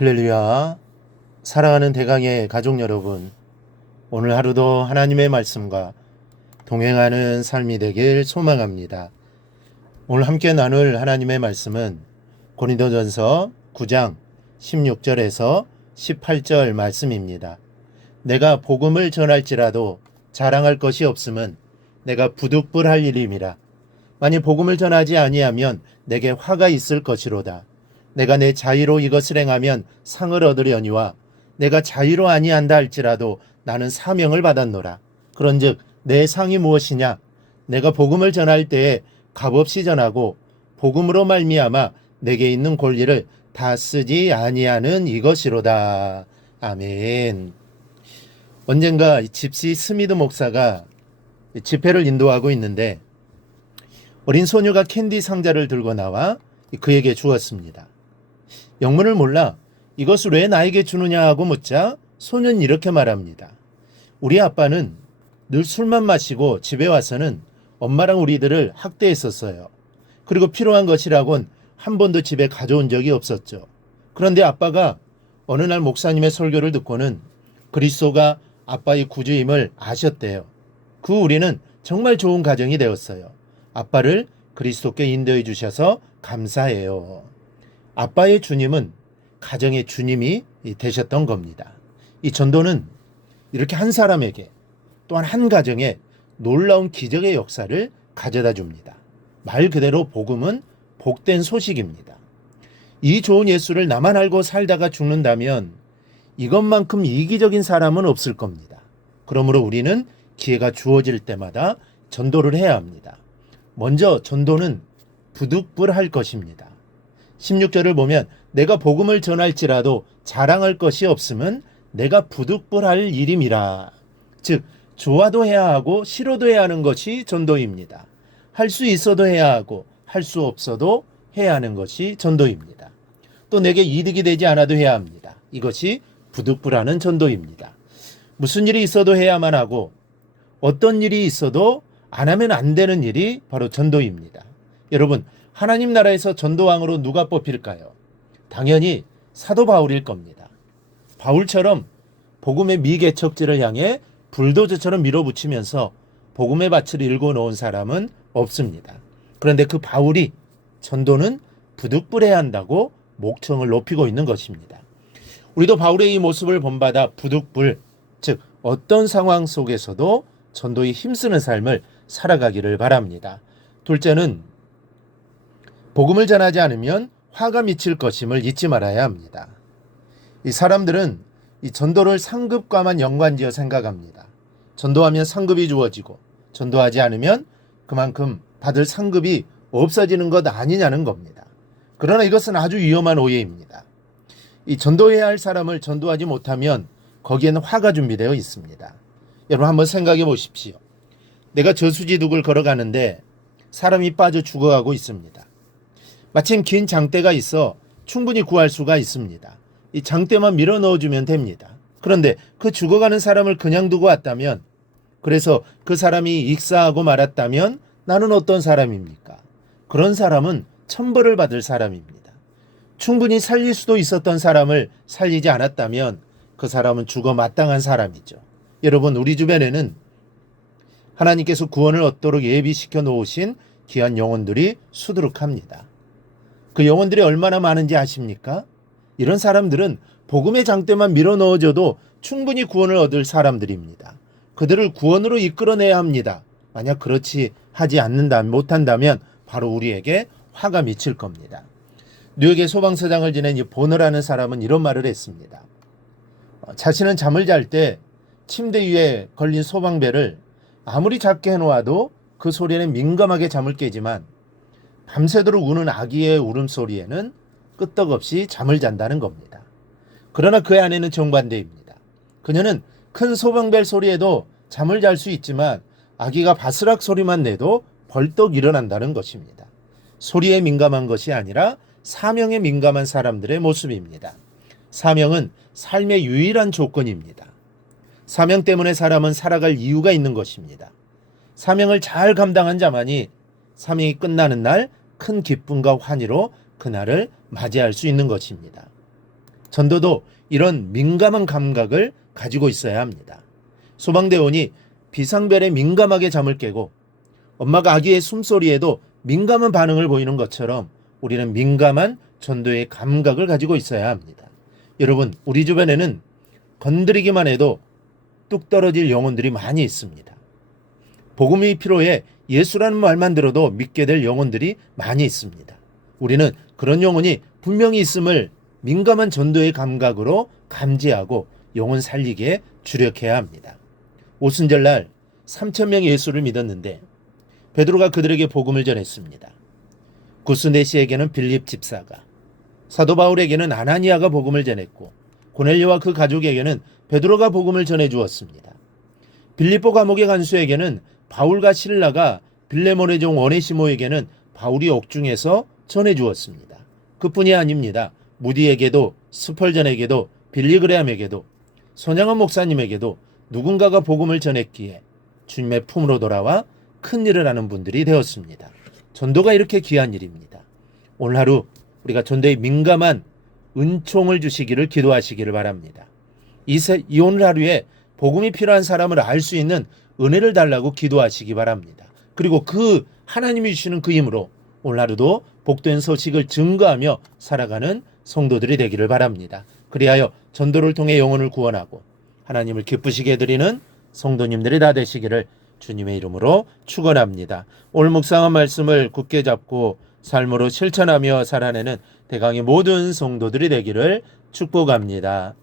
할렐루야. 사랑하는 대강의 가족 여러분, 오늘 하루도 하나님의 말씀과 동행하는 삶이 되길 소망합니다. 오늘 함께 나눌 하나님의 말씀은 고린도전서 9장 16절에서 18절 말씀입니다. 내가 복음을 전할지라도 자랑할 것이 없음은 내가 부득불할 일임이라. 만일 복음을 전하지 아니하면 내게 화가 있을 것이로다. 내가 내 자의로 이것을 행하면 상을 얻으려니와 내가 자의로 아니한다 할지라도 나는 사명을 받았노라. 그런즉 내 상이 무엇이냐? 내가 복음을 전할 때에 값없이 전하고 복음으로 말미암아 내게 있는 권리를 다 쓰지 아니하는 이것이로다. 아멘. 언젠가 집시 스미드 목사가 집회를 인도하고 있는데 어린 소녀가 캔디 상자를 들고 나와 그에게 주었습니다. 영문을 몰라 이것을 왜 나에게 주느냐 하고 묻자 소년은 이렇게 말합니다. 우리 아빠는 늘 술만 마시고 집에 와서는 엄마랑 우리들을 학대했었어요. 그리고 필요한 것이라곤 한 번도 집에 가져온 적이 없었죠. 그런데 아빠가 어느 날 목사님의 설교를 듣고는 그리스도가 아빠의 구주임을 아셨대요. 그 우리는 정말 좋은 가정이 되었어요. 아빠를 그리스도께 인도해 주셔서 감사해요. 아빠의 주님은 가정의 주님이 되셨던 겁니다. 이 전도는 이렇게 한 사람에게 또한 한 가정에 놀라운 기적의 역사를 가져다 줍니다. 말 그대로 복음은 복된 소식입니다. 이 좋은 예수를 나만 알고 살다가 죽는다면 이것만큼 이기적인 사람은 없을 겁니다. 그러므로 우리는 기회가 주어질 때마다 전도를 해야 합니다. 먼저 전도는 부득불할 것입니다. 16절을 보면 내가 복음을 전할지라도 자랑할 것이 없음은 내가 부득불할 일임이라. 즉 좋아도 해야 하고 싫어도 해야 하는 것이 전도입니다. 할 수 있어도 해야 하고 할 수 없어도 해야 하는 것이 전도입니다. 또 내게 이득이 되지 않아도 해야 합니다. 이것이 부득불하는 전도입니다. 무슨 일이 있어도 해야만 하고 어떤 일이 있어도 안 하면 안 되는 일이 바로 전도입니다. 여러분, 하나님 나라에서 전도왕으로 누가 뽑힐까요? 당연히 사도 바울일 겁니다. 바울처럼 복음의 미개척지를 향해 불도저처럼 밀어붙이면서 복음의 밭을 일궈 놓은 사람은 없습니다. 그런데 그 바울이 전도는 부득불해야 한다고 목청을 높이고 있는 것입니다. 우리도 바울의 이 모습을 본받아 부득불, 즉 어떤 상황 속에서도 전도에 힘쓰는 삶을 살아가기를 바랍니다. 둘째는 복음을 전하지 않으면 화가 미칠 것임을 잊지 말아야 합니다. 이 사람들은 이 전도를 상급과만 연관지어 생각합니다. 전도하면 상급이 주어지고 전도하지 않으면 그만큼 받을 상급이 없어지는 것 아니냐는 겁니다. 그러나 이것은 아주 위험한 오해입니다. 이 전도해야 할 사람을 전도하지 못하면 거기에는 화가 준비되어 있습니다. 여러분 한번 생각해 보십시오. 내가 저수지둑을 걸어가는데 사람이 빠져 죽어가고 있습니다. 마침 긴 장대가 있어 충분히 구할 수가 있습니다. 이 장대만 밀어 넣어주면 됩니다. 그런데 그 죽어가는 사람을 그냥 두고 왔다면, 그래서 그 사람이 익사하고 말았다면 나는 어떤 사람입니까? 그런 사람은 천벌을 받을 사람입니다. 충분히 살릴 수도 있었던 사람을 살리지 않았다면 그 사람은 죽어 마땅한 사람이죠. 여러분, 우리 주변에는 하나님께서 구원을 얻도록 예비시켜 놓으신 귀한 영혼들이 수두룩합니다. 그 영혼들이 얼마나 많은지 아십니까? 이런 사람들은 복음의 장대만 밀어 넣어줘도 충분히 구원을 얻을 사람들입니다. 그들을 구원으로 이끌어내야 합니다. 만약 그렇지 하지 못한다면 바로 우리에게 화가 미칠 겁니다. 뉴욕의 소방서장을 지낸 이 보너라는 사람은 이런 말을 했습니다. 자신은 잠을 잘 때 침대 위에 걸린 소방벨을 아무리 작게 해놓아도 그 소리에는 민감하게 잠을 깨지만 밤새도록 우는 아기의 울음소리에는 끄떡없이 잠을 잔다는 겁니다. 그러나 그의 아내는 정반대입니다. 그녀는 큰 소방벨 소리에도 잠을 잘 수 있지만 아기가 바스락 소리만 내도 벌떡 일어난다는 것입니다. 소리에 민감한 것이 아니라 사명에 민감한 사람들의 모습입니다. 사명은 삶의 유일한 조건입니다. 사명 때문에 사람은 살아갈 이유가 있는 것입니다. 사명을 잘 감당한 자만이 사명이 끝나는 날 큰 기쁨과 환희로 그날을 맞이할 수 있는 것입니다. 전도도 이런 민감한 감각을 가지고 있어야 합니다. 소방대원이 비상벨에 민감하게 잠을 깨고 엄마가 아기의 숨소리에도 민감한 반응을 보이는 것처럼 우리는 민감한 전도의 감각을 가지고 있어야 합니다. 여러분, 우리 주변에는 건드리기만 해도 뚝 떨어질 영혼들이 많이 있습니다. 복음이 필요해 예수라는 말만 들어도 믿게 될 영혼들이 많이 있습니다. 우리는 그런 영혼이 분명히 있음을 민감한 전도의 감각으로 감지하고 영혼 살리기에 주력해야 합니다. 오순절날 3,000명이 예수를 믿었는데 베드로가 그들에게 복음을 전했습니다. 구스네시에게는 빌립 집사가, 사도 바울에게는 아나니아가 복음을 전했고 고넬료와 그 가족에게는 베드로가 복음을 전해 주었습니다. 빌립보 감옥의 간수에게는 바울과 실라가 빌레몬의 종 오네시모에게는 바울이 옥중에서 전해 주었습니다. 그뿐이 아닙니다. 무디에게도 스펄전에게도 빌리그레암에게도 손양원 목사님에게도 누군가가 복음을 전했기에 주님의 품으로 돌아와 큰 일을 하는 분들이 되었습니다. 전도가 이렇게 귀한 일입니다. 오늘 하루 우리가 전도에 민감한 은총을 주시기를 기도하시기를 바랍니다. 이 오늘 하루에 복음이 필요한 사람을 알 수 있는 은혜를 달라고 기도하시기 바랍니다. 그리고 그 하나님이 주시는 그 힘으로 오늘 하루도 복된 소식을 증거하며 살아가는 성도들이 되기를 바랍니다. 그리하여 전도를 통해 영혼을 구원하고 하나님을 기쁘시게 해드리는 성도님들이 다 되시기를 주님의 이름으로 축원합니다. 오늘 묵상한 말씀을 굳게 잡고 삶으로 실천하며 살아내는 대강의 모든 성도들이 되기를 축복합니다.